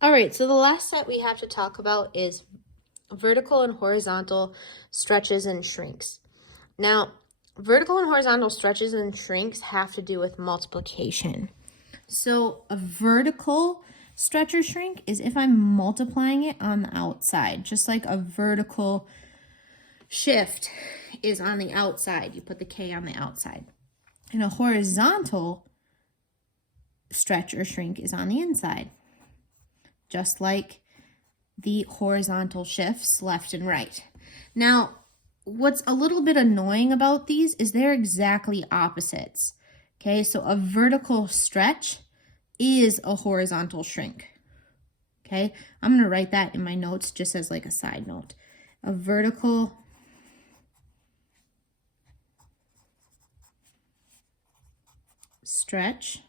All right, so the last set we have to talk about is vertical and horizontal stretches and shrinks. Now, vertical and horizontal stretches and shrinks have to do with multiplication. So a vertical stretch or shrink is if I'm multiplying it on the outside, just like a vertical shift is on the outside. You put the K on the outside. And a horizontal stretch or shrink is on the inside, just like the horizontal shifts left and right. Now, what's a little bit annoying about these is they're exactly opposites. Okay, so a vertical stretch is a horizontal shrink. Okay, I'm going to write that in my notes just as like a side note. A vertical stretch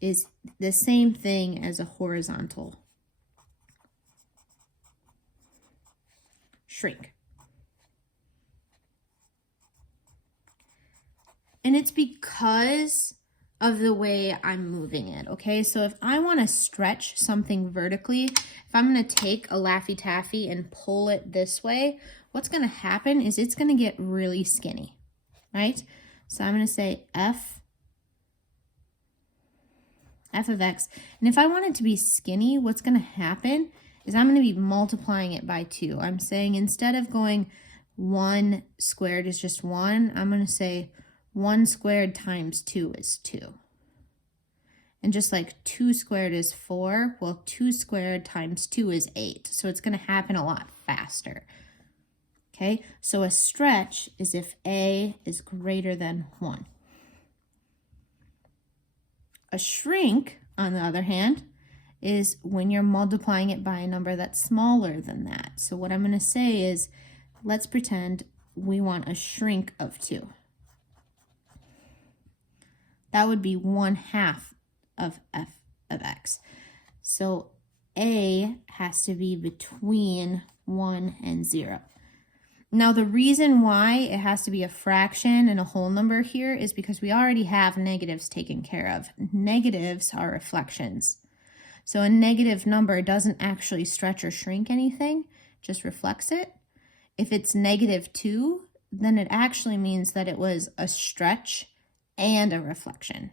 is the same thing as a horizontal shrink. And it's because of the way I'm moving it, okay? So if I want to stretch something vertically, if I'm going to take a Laffy Taffy and pull it this way, what's going to happen is it's going to get really skinny, right? So I'm going to say f of x. And if I want it to be skinny, what's going to happen is I'm going to be multiplying it by 2. I'm saying instead of going 1 squared is just 1, I'm going to say 1 squared times 2 is 2. And just like 2 squared is 4, well, 2 squared times 2 is 8. So it's going to happen a lot faster. Okay, so a stretch is if A is greater than 1. A shrink, on the other hand, is when you're multiplying it by a number that's smaller than that. So what I'm going to say is, let's pretend we want a shrink of 2. That would be 1/2 of f of x. So A has to be between 1 and 0. Now, the reason why it has to be a fraction and a whole number here is because we already have negatives taken care of. Negatives are reflections. So a negative number doesn't actually stretch or shrink anything, just reflects it. If it's -2, then it actually means that it was a stretch and a reflection.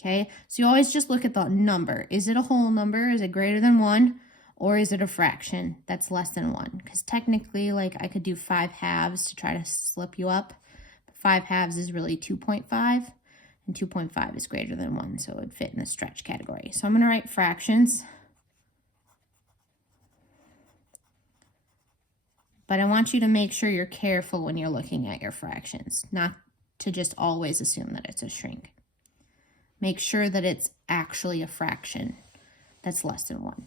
Okay, so you always just look at the number. Is it a whole number? Is it greater than 1? Or is it a fraction that's less than 1? Because technically, like, I could do 5/2 to try to slip you up. But 5/2 is really 2.5, and 2.5 is greater than 1, so it would fit in the stretch category. So I'm going to write fractions. But I want you to make sure you're careful when you're looking at your fractions, not to just always assume that it's a shrink. Make sure that it's actually a fraction that's less than 1.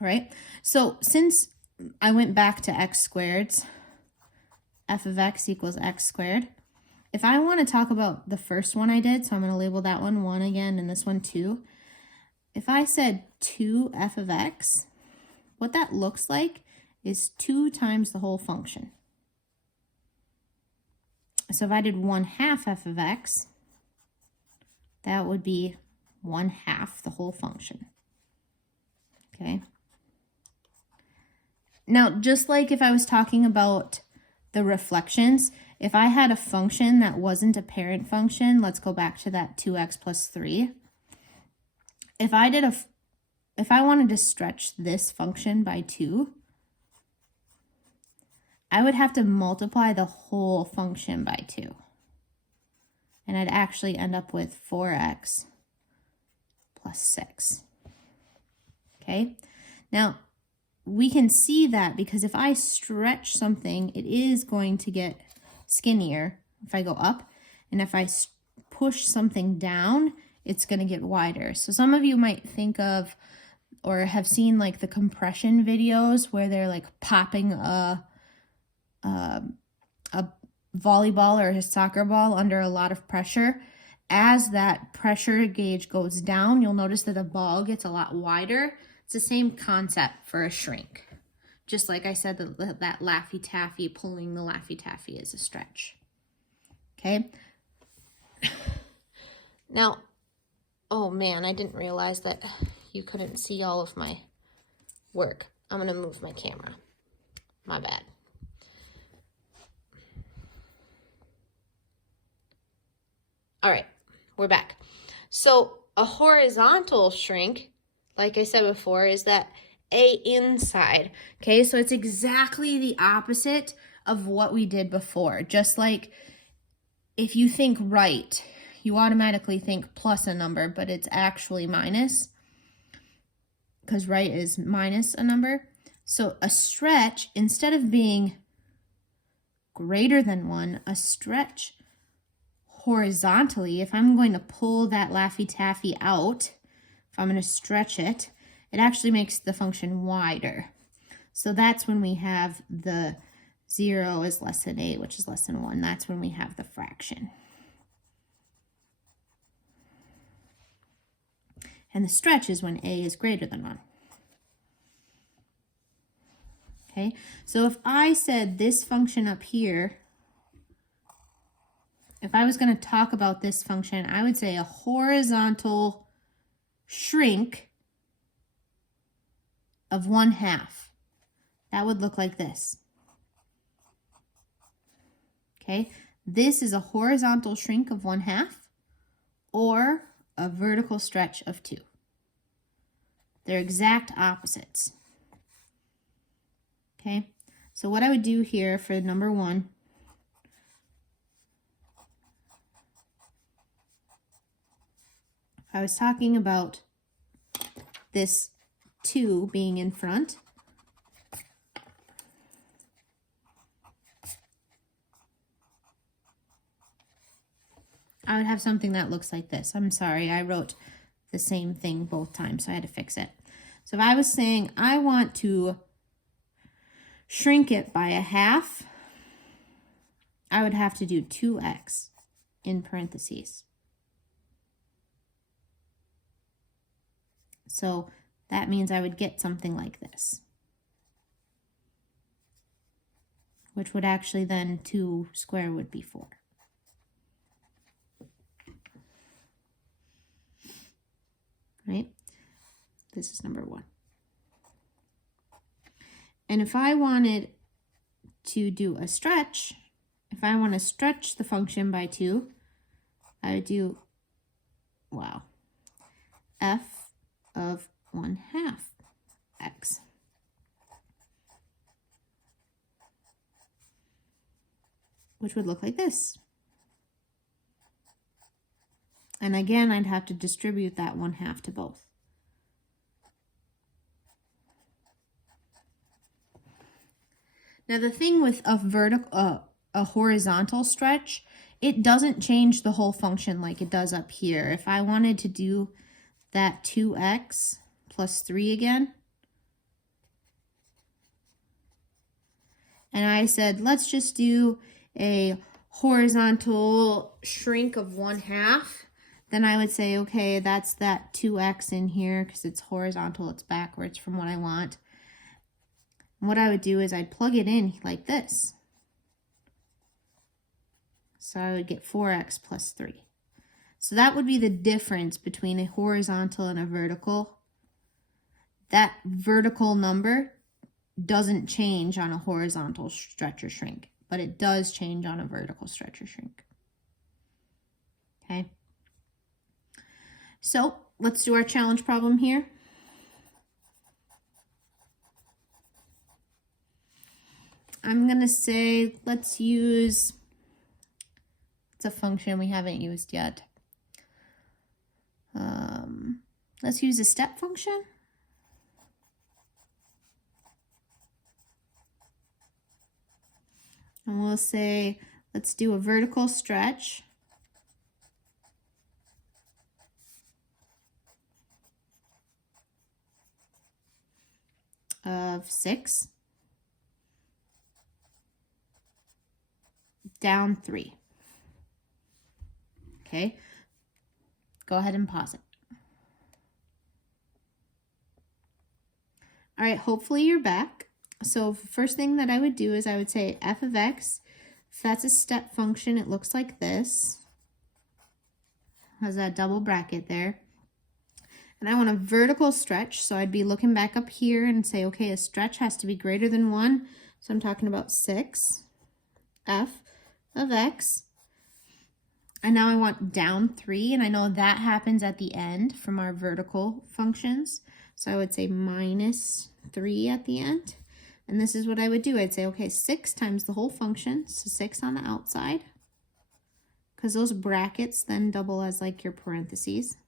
All right, so since I went back to x squareds, f of x equals x squared. If I want to talk about the first one I did, so I'm going to label that one 1 again and this one 2. If I said 2f of x, what that looks like is 2 times the whole function. So if I did 1/2 f of x, that would be 1/2 the whole function. Okay. Now, just like if I was talking about the reflections, if I had a function that wasn't a parent function, let's go back to that 2x plus 3. If I wanted to stretch this function by 2, I would have to multiply the whole function by 2. And I'd actually end up with 4x plus 6. Okay? Now, we can see that because if I stretch something, it is going to get skinnier if I go up. And if I push something down, it's going to get wider. So some of you might think of or have seen like the compression videos where they're like popping a volleyball or a soccer ball under a lot of pressure. As that pressure gauge goes down, you'll notice that the ball gets a lot wider. It's the same concept for a shrink. Just like I said, that Laffy Taffy, pulling the Laffy Taffy is a stretch. Okay? Now, Oh man, I didn't realize that you couldn't see all of my work. I'm gonna move my camera. My bad. All right, we're back. So a horizontal shrink, like I said before, is that A inside. Okay, so it's exactly the opposite of what we did before. Just like if you think right, you automatically think plus a number, but it's actually minus, because right is minus a number. So a stretch, instead of being greater than 1, a stretch horizontally, if I'm going to pull that Laffy Taffy out, if I'm going to stretch it, it actually makes the function wider. So that's when we have the 0 is less than 8, which is less than 1. That's when we have the fraction. And the stretch is when A is greater than 1. Okay, so if I said this function up here, if I was going to talk about this function, I would say a horizontal shrink of 1/2. That would look like this. Okay, this is a horizontal shrink of 1/2 or a vertical stretch of 2. They're exact opposites. Okay, so what I would do here for number 1, I was talking about this 2 being in front. I would have something that looks like this. I'm sorry, I wrote the same thing both times, so I had to fix it. So if I was saying I want to shrink it by 1/2, I would have to do 2x in parentheses. So that means I would get something like this, which would actually then 2 squared would be 4. Right? This is number 1. And if I wanted to do a stretch, if I want to stretch the function by 2, I would do, wow, f of 1/2 x. Which would look like this. And again, I'd have to distribute that 1/2 to both. Now the thing with a horizontal stretch, it doesn't change the whole function like it does up here. If I wanted to do that 2x plus 3 again, and I said, let's just do a horizontal shrink of 1/2, then I would say, okay, that's that 2x in here because it's horizontal, it's backwards from what I want. And what I would do is I'd plug it in like this. So I would get 4x plus 3. So that would be the difference between a horizontal and a vertical. That vertical number doesn't change on a horizontal stretch or shrink, but it does change on a vertical stretch or shrink. Okay. So let's do our challenge problem here. I'm going to say, let's use, it's a function we haven't used yet. Let's use a step function. And we'll say, let's do a vertical stretch of 6 down 3. Okay, go ahead and pause it. All right, hopefully you're back. So first thing that I would do is I would say f of x, if that's a step function, it looks like this. Has that double bracket there. And I want a vertical stretch, so I'd be looking back up here and say, okay, a stretch has to be greater than 1. So I'm talking about 6 f of x. And now I want down 3, and I know that happens at the end from our vertical functions. So I would say minus 3 at the end. And this is what I would do. I'd say, okay, 6 times the whole function, so 6 on the outside, because those brackets then double as like your parentheses.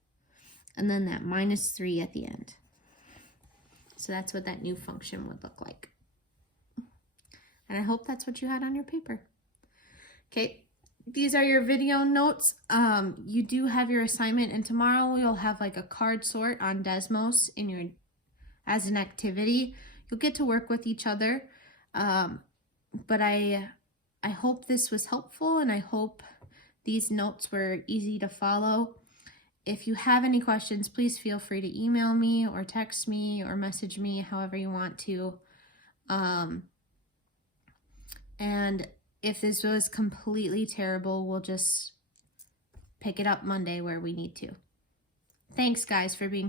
And then that minus 3 at the end. So that's what that new function would look like. And I hope that's what you had on your paper. Okay, these are your video notes. You do have your assignment, and tomorrow you'll have like a card sort on Desmos in your as an activity. You'll get to work with each other. But I hope this was helpful, and I hope these notes were easy to follow. If you have any questions, please feel free to email me or text me or message me, however you want to. And if this was completely terrible, we'll just pick it up Monday where we need to. Thanks, guys, for being